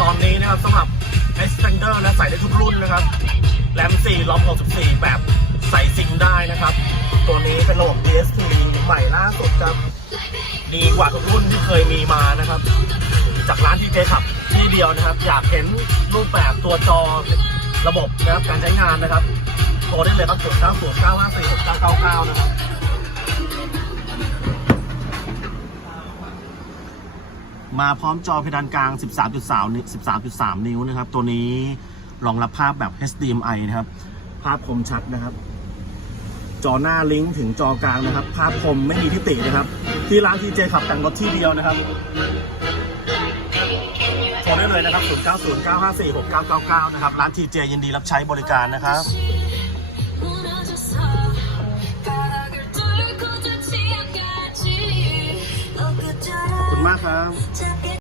ตอนนี้นะครับสำหรับ Expander นะใส่ได้ทุกรุ่นนะครับแรม4ล้อม64 แบบใส่ซิงได้นะครับ ตัวนี้เป็นระบบ DSP ใหม่ล่าสุดครับดีกว่าทุกรุ่นที่เคยมีมานะครับ จากร้านที่เจขับที่เดียวนะครับ อยากเห็นรูปแบบตัวจอระบบนะครับการใช้งานนะครับโทรได้เลยครับ0 9 0 9 5 4 6 9 9 9นะครับ มาพร้อมจอเพดานกลาง 13.3นิ้ว13.3 นิ้วนะครับ ตัวนี้รองรับภาพแบบ HDMI นะครับ ภาพคมชัดนะครับ จอหน้าลิงก์ถึงจอกลางนะครับ ภาพคมไม่มีทิฏฐินะครับ ที่ร้านทีเจขับแต่งรถที่เดียวนะครับโทรได้เลยนะครับ 0909546999 นะครับ ร้านทีเจยินดีรับใช้บริการนะครับ มากครับ